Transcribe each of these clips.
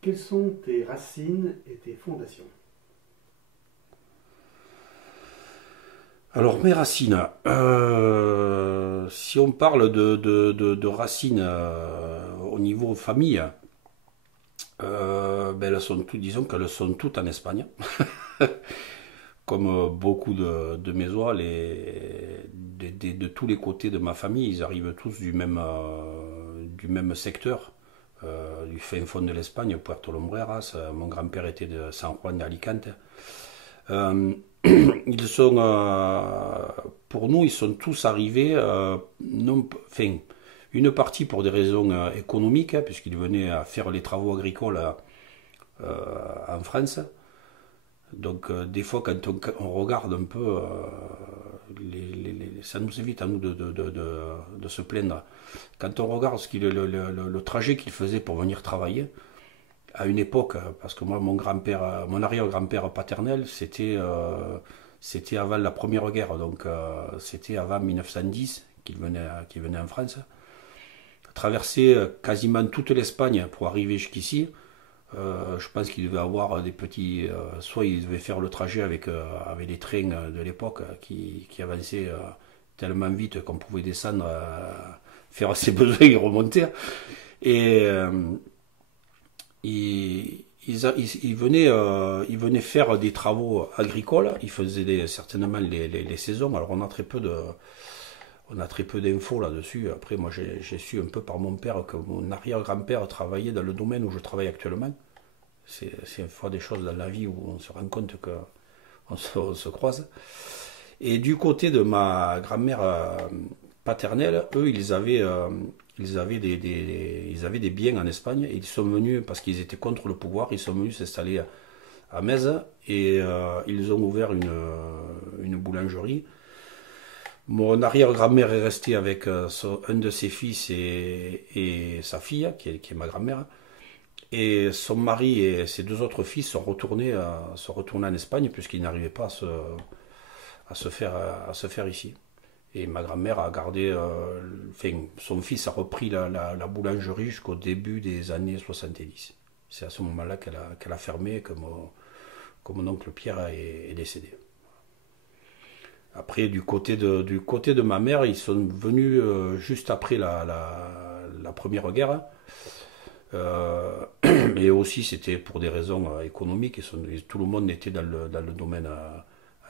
Quelles sont tes racines et tes fondations? Alors, mes racines. Si on parle de racines au niveau famille, ben elles sont toutes, disons qu'elles sont toutes en Espagne. Comme beaucoup de mes oies, de tous les côtés de ma famille, ils arrivent tous du même secteur, du fin fond de l'Espagne, Puerto Lumbreras. Mon grand-père était de San Juan de Alicante. Euh, ils sont, pour nous, ils sont tous arrivés, non, enfin, une partie pour des raisons économiques, hein, puisqu'ils venaient à faire les travaux agricoles en France. Donc, des fois, quand on regarde un peu, ça nous évite à nous de se plaindre. Quand on regarde le trajet qu'ils faisaient pour venir travailler, à une époque, parce que moi, mon grand-père, mon arrière-grand-père paternel, c'était avant la Première Guerre, donc c'était avant 1910 qu'il venait en France. Traverser quasiment toute l'Espagne pour arriver jusqu'ici, je pense qu'il devait avoir des petits. Soit il devait faire le trajet avec les trains de l'époque qui avançaient tellement vite qu'on pouvait descendre, faire ses besoins et remonter. Et ils venaient faire des travaux agricoles. Ils faisaient certainement les saisons. Alors on a très peu d'infos là-dessus. Après, moi, j'ai su un peu par mon père que mon arrière-grand-père travaillait dans le domaine où je travaille actuellement. C'est une fois des choses dans la vie où on se rend compte on se croise. Et du côté de ma grand-mère paternelle, eux, ils avaient des biens en Espagne et ils sont venus, parce qu'ils étaient contre le pouvoir, ils sont venus s'installer à Metz et ils ont ouvert une boulangerie. Mon arrière-grand-mère est restée avec un de ses fils et sa fille, qui est ma grand-mère. Et son mari et ses deux autres fils sont retournés en Espagne puisqu'ils n'arrivaient pas à se faire ici. Et ma grand-mère a gardé, enfin, son fils a repris la boulangerie jusqu'au début des années 70. C'est à ce moment-là qu'elle a fermé et que mon oncle Pierre est décédé. Après, du côté de ma mère, ils sont venus juste après la Première Guerre. Et aussi, c'était pour des raisons économiques. Tout le monde était dans le domaine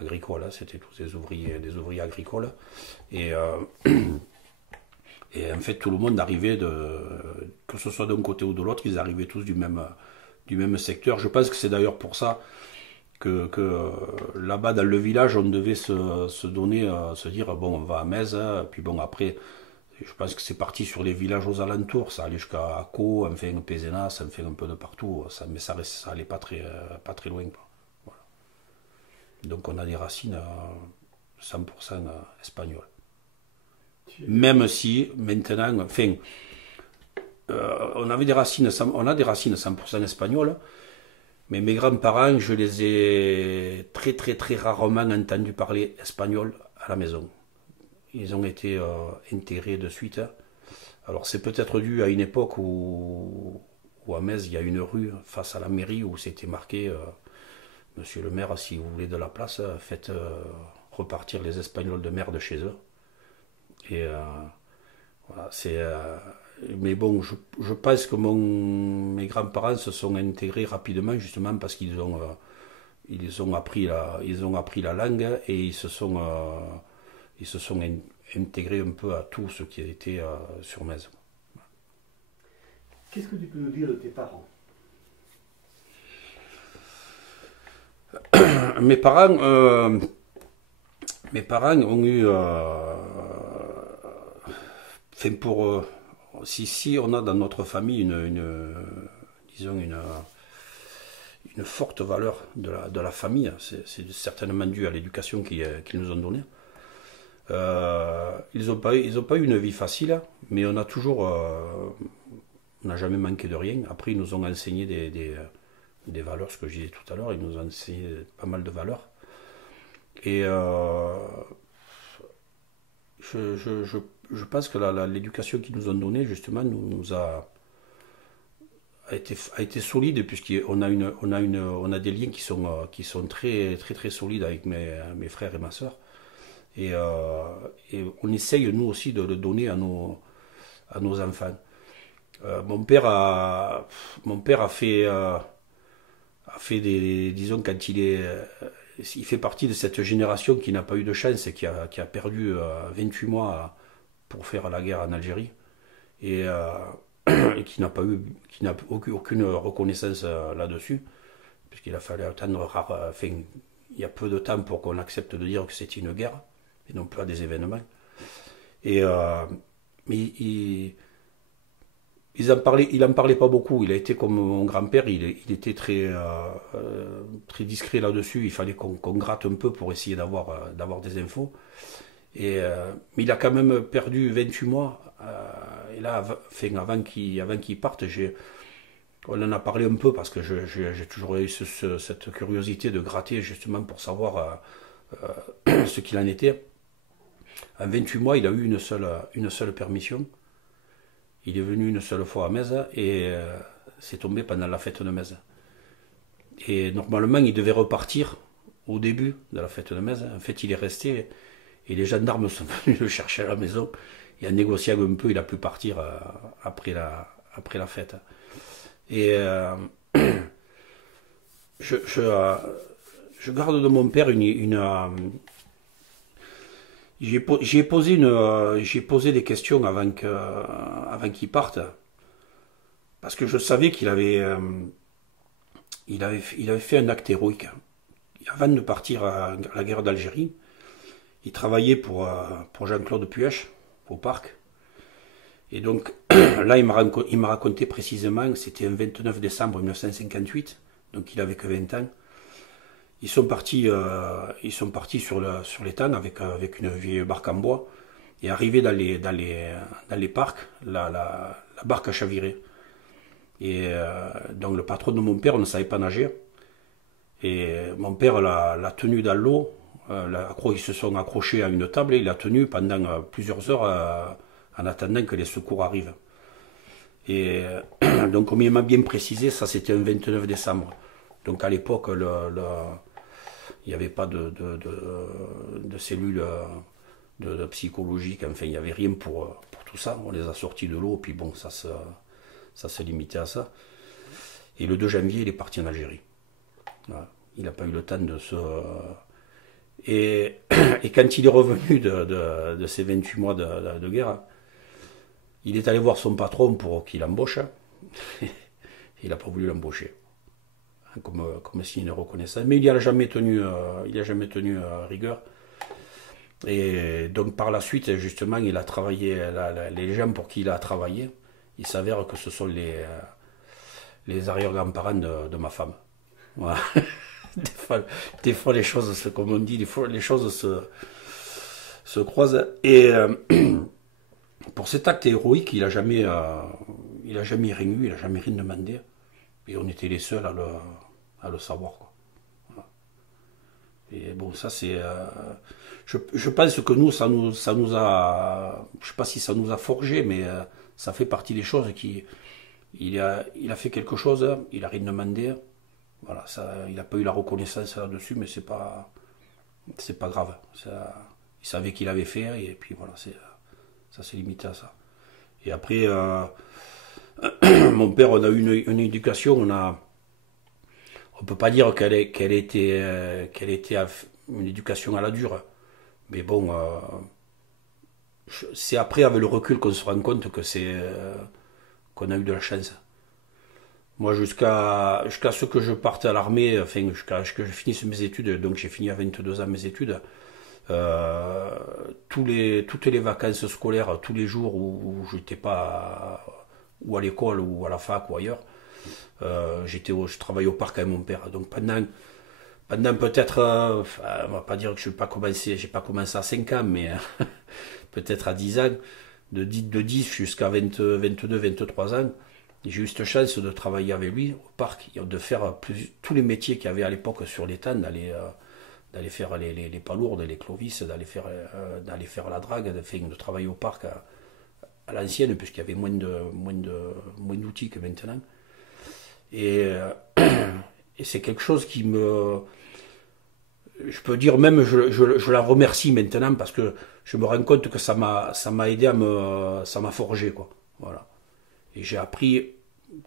agricole. Hein. C'était tous des ouvriers agricoles. Et, et en fait, tout le monde arrivait, que ce soit d'un côté ou de l'autre, ils arrivaient tous du même secteur. Je pense que c'est d'ailleurs pour ça que là-bas dans le village on devait se donner, se dire bon on va à Metz, hein, puis bon après je pense que c'est parti sur les villages aux alentours, ça allait jusqu'à Caux, enfin Pézenas, ça me fait un peu de partout, mais ça allait pas très loin quoi. Voilà. Donc on a des racines 100% espagnoles. Même si maintenant, enfin, on a des racines 100% espagnoles, mais mes grands-parents, je les ai très très très rarement entendus parler espagnol à la maison. Ils ont été intégrés de suite. Alors c'est peut-être dû à une époque où à Metz, il y a une rue face à la mairie où c'était marqué Monsieur le maire, si vous voulez de la place, faites repartir les Espagnols de merde chez eux. Et voilà, mais bon, je pense que mes grands-parents se sont intégrés rapidement justement parce ils ont appris la langue et ils se sont intégrés un peu à tout ce qui était sur Metz. Qu'est-ce que tu peux nous dire de tes parents? Mes parents, mes parents ont eu, enfin si on a dans notre famille disons une forte valeur de la famille, c'est certainement dû à l'éducation qu'ils nous ont donnée. Ils ont pas eu une vie facile, mais on n'a jamais manqué de rien. Après, ils nous ont enseigné des valeurs, ce que je disais tout à l'heure, ils nous ont enseigné pas mal de valeurs. Et je pense que l'éducation qu'ils nous ont donnée, justement, nous a a été solide, puisqu'on on a des liens qui sont très, très, très solides avec mes frères et ma soeur. Et on essaye, nous aussi, de le donner à nos enfants. Mon père a fait disons, il fait partie de cette génération qui n'a pas eu de chance et qui a perdu 28 mois pour faire la guerre en Algérie. Et qui n'a aucune reconnaissance là-dessus, puisqu'il a fallu attendre il y a peu de temps pour qu'on accepte de dire que c'était une guerre et non pas des événements. Mais il en parlait pas beaucoup. Il a été comme mon grand-père, il était très, très discret là-dessus. Il fallait qu'on gratte un peu pour essayer d'avoir des infos. Mais il a quand même perdu 28 mois. Et là, avant qu'il parte, on en a parlé un peu parce que j'ai toujours eu cette curiosité de gratter justement pour savoir ce qu'il en était. En 28 mois, il a eu une seule permission. Il est venu une seule fois à Metz et c'est tombé pendant la fête de Metz. Et normalement, il devait repartir au début de la fête de Metz. En fait, il est resté et les gendarmes sont venus le chercher à la maison. Et en négociant un peu, il a pu partir après la fête. Et je garde de mon père j'ai posé des questions avant qu'il parte, parce que je savais qu'il avait fait un acte héroïque. Avant de partir à la guerre d'Algérie, il travaillait pour Jean-Claude Puech au parc. Et donc là, il m'a raconté précisément, c'était un 29 décembre 1958, donc il avait que 20 ans. Ils sont partis sur l'étang avec une vieille barque en bois, et arrivés dans les parcs, la barque a chaviré. Et donc le patron de mon père ne savait pas nager, et mon père l'a tenu dans l'eau. Ils se sont accrochés à une table et il l'a tenu pendant plusieurs heures en attendant que les secours arrivent. Et donc, comme il m'a bien précisé, ça c'était un 29 décembre. Donc à l'époque, il n'y avait pas de cellules de psychologiques, enfin il n'y avait rien pour tout ça. On les a sortis de l'eau, puis bon, ça se limitait à ça. Et le 2 janvier, il est parti en Algérie. Voilà. Il n'a pas eu le temps de se... Et quand il est revenu de ces 28 mois de guerre, il est allé voir son patron pour qu'il l'embauche. Il n'a pas voulu l'embaucher, comme signe de reconnaissance. Mais il n'a jamais tenu rigueur. Et donc par la suite, justement, il a travaillé, les gens pour qui il a travaillé, il s'avère que ce sont les arrière-grands-parents de ma femme. Voilà. Des fois, les choses, comme on dit, les choses se croisent. Et pour cet acte héroïque, il a jamais rien eu, il n'a jamais rien demandé. Et on était les seuls à le savoir, quoi. Voilà. Et bon, ça c'est... je pense que nous, ça nous a... Je sais pas si ça nous a forgé, mais ça fait partie des choses il a fait quelque chose, il a rien demandé. Voilà, il n'a pas eu la reconnaissance là-dessus, mais c'est pas grave. Il savait qu'il avait fait, et puis voilà, ça s'est limité à ça. Et après, mon père, on a eu une éducation, on peut pas dire qu'elle était une éducation à la dure, mais bon, c'est après, avec le recul, qu'on se rend compte que qu'on a eu de la chance. Moi, jusqu'à ce que je parte à l'armée, enfin, jusqu'à ce que je finisse mes études, donc j'ai fini à 22 ans mes études, toutes les vacances scolaires, tous les jours où j'étais pas ou à l'école ou à la fac ou ailleurs, je travaillais au parc avec mon père. Donc pendant peut-être, on va pas dire que j'ai pas commencé à 5 ans, mais peut-être à 10 ans, de 10 jusqu'à 22, 23 ans, j'ai eu cette chance de travailler avec lui au parc, de faire tous les métiers qu'il y avait à l'époque sur l'étang, d'aller faire les palourdes, les clovis, d'aller faire la drague, de travailler au parc à l'ancienne, puisqu'il y avait moins d'outils que maintenant. Et, et c'est quelque chose qui me... Je peux dire même, je la remercie maintenant parce que je me rends compte que ça m'a aidé ça m'a forgé, quoi. Voilà. Et j'ai appris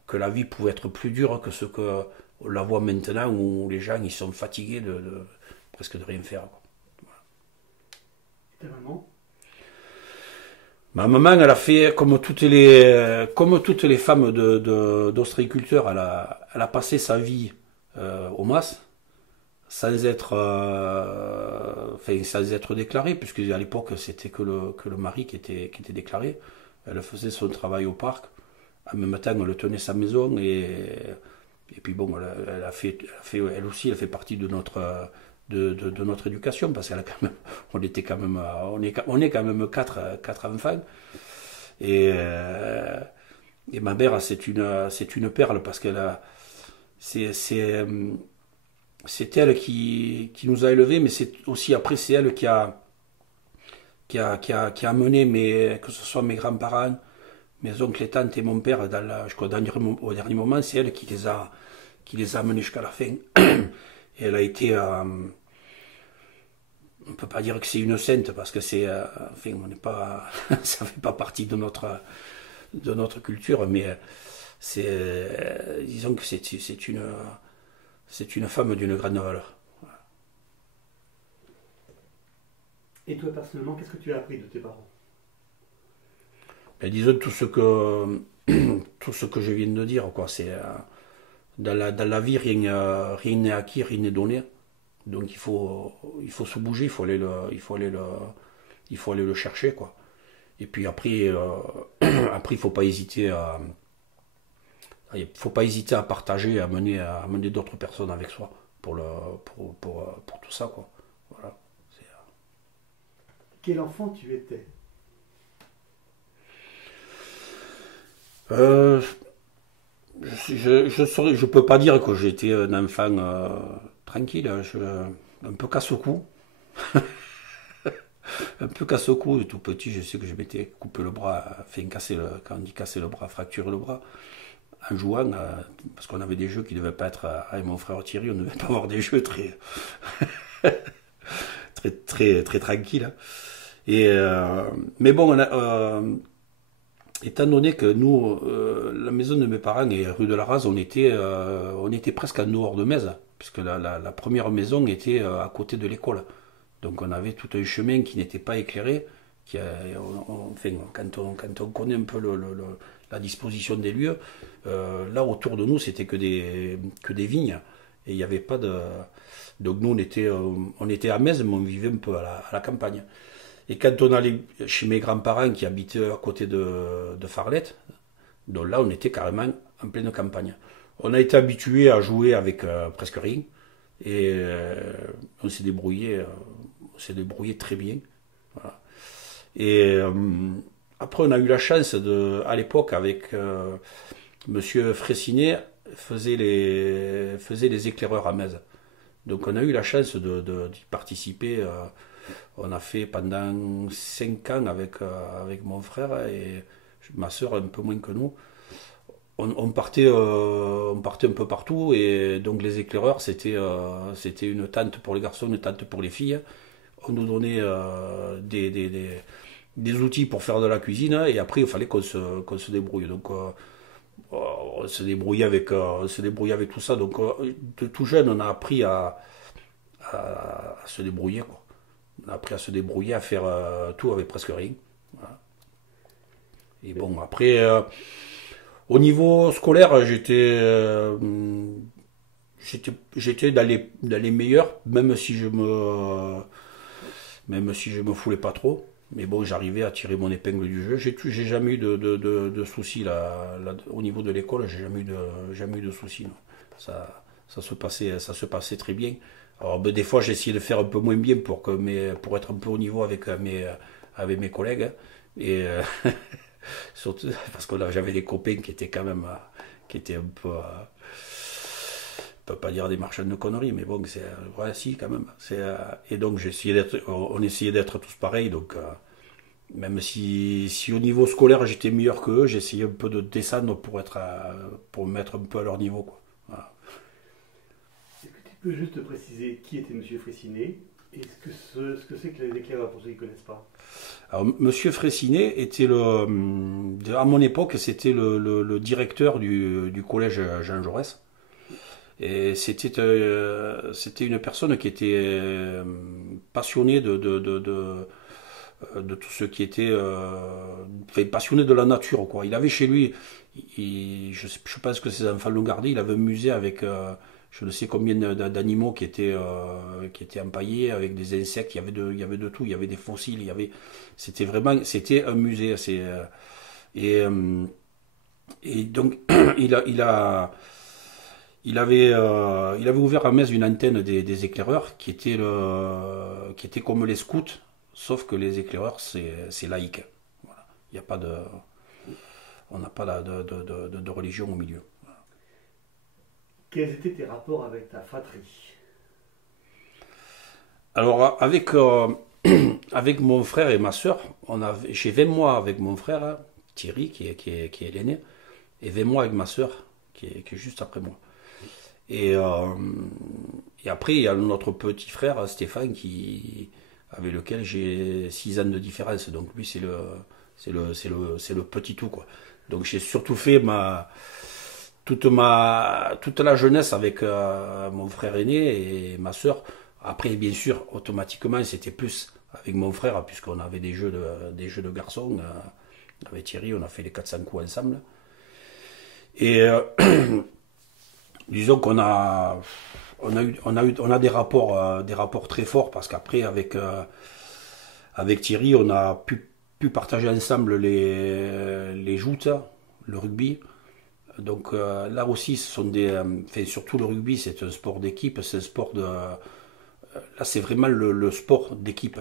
que la vie pouvait être plus dure que ce que on la voit maintenant où les gens ils sont fatigués presque de rien faire, quoi. Et ta maman? Ma maman, elle a fait comme toutes les femmes d'ostréiculteurs, elle a passé sa vie au MAS sans être, enfin, sans être déclarée, puisque à l'époque c'était que le mari qui était déclaré. Elle faisait son travail au parc. En même temps, elle tenait sa maison et puis bon, elle aussi, elle fait partie de de notre éducation parce qu'elle a quand même, on était quand même, on est quand même quatre enfants et, et ma mère c'est une perle parce qu'elle a, c'est, c'est, c'est elle qui nous a élevés, mais c'est aussi après c'est elle qui a amené que ce soit mes grands-parents, mes oncles et tantes et mon père je crois au dernier moment, c'est elle qui les a amenés jusqu'à la fin. Et elle a été, on peut pas dire que c'est une sainte parce que c'est, enfin, on n'est pas, ça fait pas partie de notre culture, mais c'est, disons que c'est une femme d'une grande valeur. Et toi, personnellement, qu'est-ce que tu as appris de tes parents? Mais disons tout ce que je viens de dire, quoi. C'est dans la vie, rien n'est acquis, rien n'est donné. Donc il faut se bouger, il faut aller le chercher, quoi. Et puis après, après il faut pas hésiter à partager, à amener d'autres personnes avec soi pour tout ça, quoi. Voilà. Quel enfant tu étais? Euh, je peux pas dire que j'étais un enfant tranquille, hein. Un peu casse-cou. Un peu casse-cou, tout petit, je sais que je m'étais coupé le bras, enfin quand on dit casser le bras, fracturer le bras, en jouant, parce qu'on avait des jeux qui ne devaient pas être, avec mon frère Thierry, on ne devait pas avoir des jeux très tranquilles, hein. Et, mais bon, étant donné que nous, la maison de mes parents est rue de la Rase, on était presque en dehors de Metz, puisque la première maison était à côté de l'école. Donc on avait tout un chemin qui n'était pas éclairé. Enfin, quand on connaît un peu la disposition des lieux, là autour de nous c'était que des vignes. Et il n'y avait pas de. Donc nous on était à Metz, mais on vivait un peu à la campagne. Et quand on allait chez mes grands-parents qui habitaient à côté de Farlette, donc là on était carrément en pleine campagne. On a été habitué à jouer avec presque rien. Et on s'est débrouillé très bien. Voilà. Et après, on a eu la chance à l'époque, avec Monsieur Fressinet, faisait les éclaireurs à Metz. Donc, on a eu la chance d'y participer. On a fait pendant 5 ans avec mon frère et ma soeur un peu moins que nous. On partait un peu partout et donc les éclaireurs c'était une tente pour les garçons, une tente pour les filles. On nous donnait des outils pour faire de la cuisine et après il fallait qu'on se débrouille. Donc on se débrouillait avec tout ça. Donc de tout jeune on a appris à se débrouiller, quoi. On a appris à se débrouiller, à faire tout avec presque rien. Voilà. Et bon après. Au niveau scolaire, j'étais dans les meilleurs, même si je me foulais pas trop. Mais bon, j'arrivais à tirer mon épingle du jeu. J'ai jamais eu de soucis au niveau de l'école. J'ai jamais eu de soucis, non. Ça se passait très bien. Alors ben, des fois, j'essayais de faire un peu moins bien pour être un peu au niveau avec mes collègues, hein. Et surtout parce que là j'avais des copains qui étaient quand même qui étaient un peu on peut pas dire des marchands de conneries, mais bon, c'est ouais, si quand même, et donc on essayait d'être tous pareils, donc Même si au niveau scolaire j'étais meilleur que eux, j'essayais un peu de descendre pour me mettre un peu à leur niveau, quoi. Voilà. Est-ce que tu peux juste préciser qui était Monsieur Fraissinet et ce que c'est que les éclaireurs pour ceux qui ne connaissent pas? Alors, Monsieur Fraissinet était à mon époque, c'était le directeur du collège Jean Jaurès. Et c'était une personne qui était passionnée de tout ce qui était enfin, passionné de la nature, quoi. Il avait chez lui, je pense que ses enfants l'ont gardé, il avait un musée avec je ne sais combien d'animaux qui étaient empaillés avec des insectes, il y avait de tout, il y avait des fossiles, c'était un musée. Et, euh, et donc il avait ouvert à Metz une antenne des éclaireurs qui était comme les scouts, sauf que les éclaireurs c'est laïque. Voilà. Il y a pas de, on n'a pas de religion au milieu. Quels étaient tes rapports avec ta fratrie? Alors avec mon frère et ma soeur, j'ai 20 mois avec mon frère hein, Thierry qui est l'aîné, et 20 mois avec ma soeur qui est juste après moi. Et, euh, et après, il y a notre petit frère Stéphane avec lequel j'ai 6 ans de différence. Donc lui, c'est le petit tout, quoi. Donc j'ai surtout fait toute la jeunesse avec mon frère aîné et ma soeur. Après, bien sûr, automatiquement, c'était plus avec mon frère, puisqu'on avait des jeux de garçons. Avec Thierry, on a fait les 400 coups ensemble. Et disons qu'on a des rapports très forts parce qu'après avec Thierry on a pu partager ensemble les joutes, le rugby. Donc là aussi ce sont enfin, surtout le rugby c'est un sport d'équipe, c'est un sport là c'est vraiment le sport d'équipe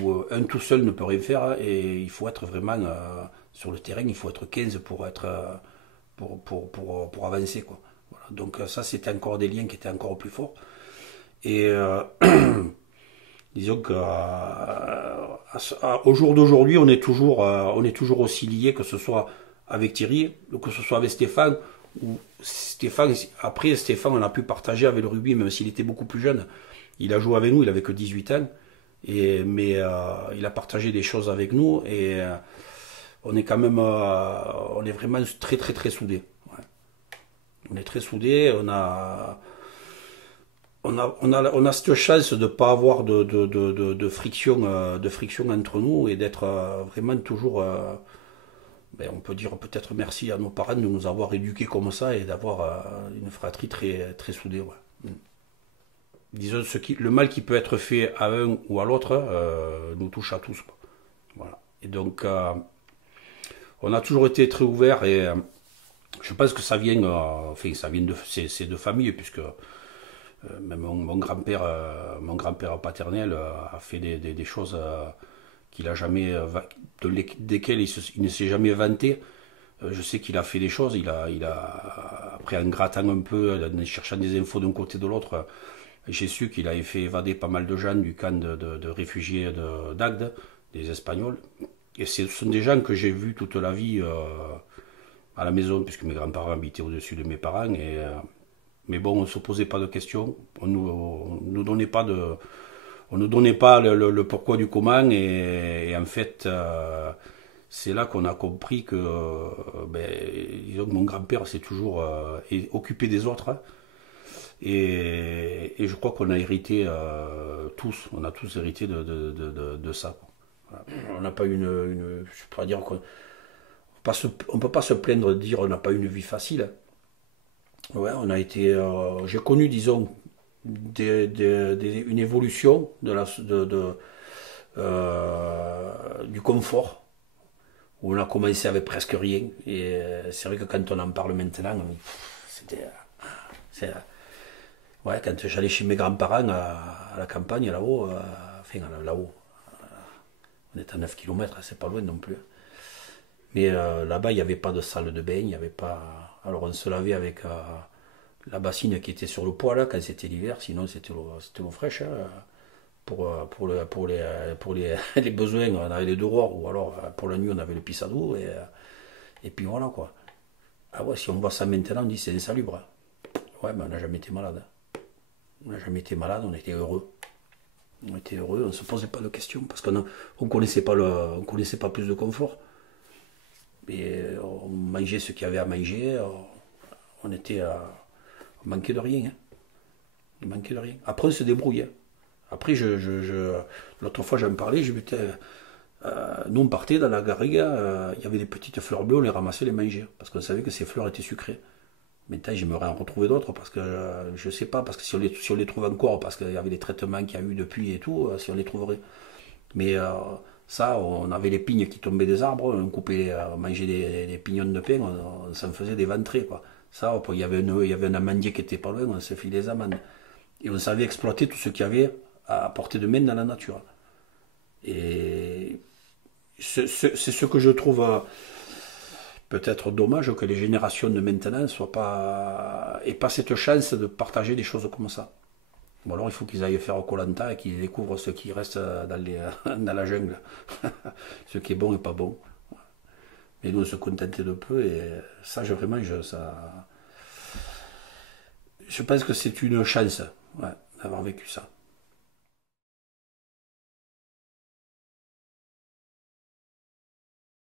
où un tout seul ne peut rien faire et il faut être vraiment sur le terrain, il faut être 15 pour avancer, quoi. Voilà. Donc ça c'était encore des liens qui étaient encore plus forts. Et disons qu'au jour d'aujourd'hui on est toujours aussi liés, que ce soit avec Thierry ou que ce soit avec Stéphane. Ou après Stéphane on a pu partager avec le rugby même s'il était beaucoup plus jeune. Il a joué avec nous, il avait que 18 ans. Mais il a partagé des choses avec nous et on est quand même on est vraiment très très très soudés. Ouais. On est très soudés, on a cette chance de ne pas avoir de friction entre nous et d'être vraiment toujours on peut dire peut-être merci à nos parents de nous avoir éduqués comme ça et d'avoir une fratrie très très soudée, ouais. Disons le mal qui peut être fait à un ou à l'autre nous touche à tous, quoi. Voilà. Et donc on a toujours été très ouverts et je pense que ça vient de ces deux familles puisque même mon grand-père paternel a fait des choses qu'il a jamais desquelles il ne s'est jamais vanté. Je sais qu'il a fait des choses, après en grattant un peu, en cherchant des infos d'un côté de l'autre, j'ai su qu'il avait fait évader pas mal de gens du camp de réfugiés d'Agde, des Espagnols. Et ce sont des gens que j'ai vus toute la vie à la maison, puisque mes grands-parents habitaient au-dessus de mes parents. Mais bon, on ne se posait pas de questions. On nous donnait pas le pourquoi du comment. Et en fait, c'est là qu'on a compris que disons que mon grand-père s'est toujours occupé des autres. Hein. Et je crois qu'on a hérité on a tous hérité de ça. Voilà. On n'a pas je pourrais dire qu'on on peut pas se plaindre de dire on n'a pas eu une vie facile. Ouais, j'ai connu, disons, une évolution du confort où on a commencé avec presque rien. Et c'est vrai que quand on en parle maintenant, ouais, quand j'allais chez mes grands-parents à la campagne, là-haut, là-haut, on est à 9 km, c'est pas loin non plus. Mais là-bas, il n'y avait pas de salle de bain, il n'y avait pas. Alors on se lavait avec la bassine qui était sur le poêle quand c'était l'hiver, sinon c'était l'eau fraîche. les besoins, on avait les dehors, ou alors pour la nuit, on avait le pissado, et puis voilà quoi. Ah ouais, si on voit ça maintenant, on dit c'est insalubre. Ouais, mais on n'a jamais été malade. On n'a jamais été malade, on était heureux. On était heureux, on ne se posait pas de questions, parce qu'on ne connaissait pas plus de confort. Et on mangeait ce qu'il y avait à manger, on manquait de rien. Hein. On manquait de rien. Après, on se débrouillait. Après, l'autre fois, j'en parlais, nous, on partait dans la garrigue, il y avait des petites fleurs bleues, on les ramassait, les mangeait, parce qu'on savait que ces fleurs étaient sucrées. Maintenant, j'aimerais en retrouver d'autres, parce que je ne sais pas, parce que si on les trouve encore, parce qu'il y avait les traitements qu'il y a eu depuis et tout, si on les trouverait. Mais ça, on avait les pignes qui tombaient des arbres, on coupait, on mangeait les pignons de pain, on s'en faisait des ventrées, quoi. Ça, il y avait un amandier qui était pas loin, on se filait des amandes. Et on savait exploiter tout ce qu'il y avait à portée de main dans la nature. Et c'est ce que je trouve peut-être dommage que les générations de maintenant aient pas cette chance de partager des choses comme ça. Bon alors il faut qu'ils aillent faire koh et qu'ils découvrent ce qui reste dans la jungle. Ce qui est bon et pas bon. Mais nous on se contentait de peu et ça je pense que c'est une chance d'avoir vécu ça.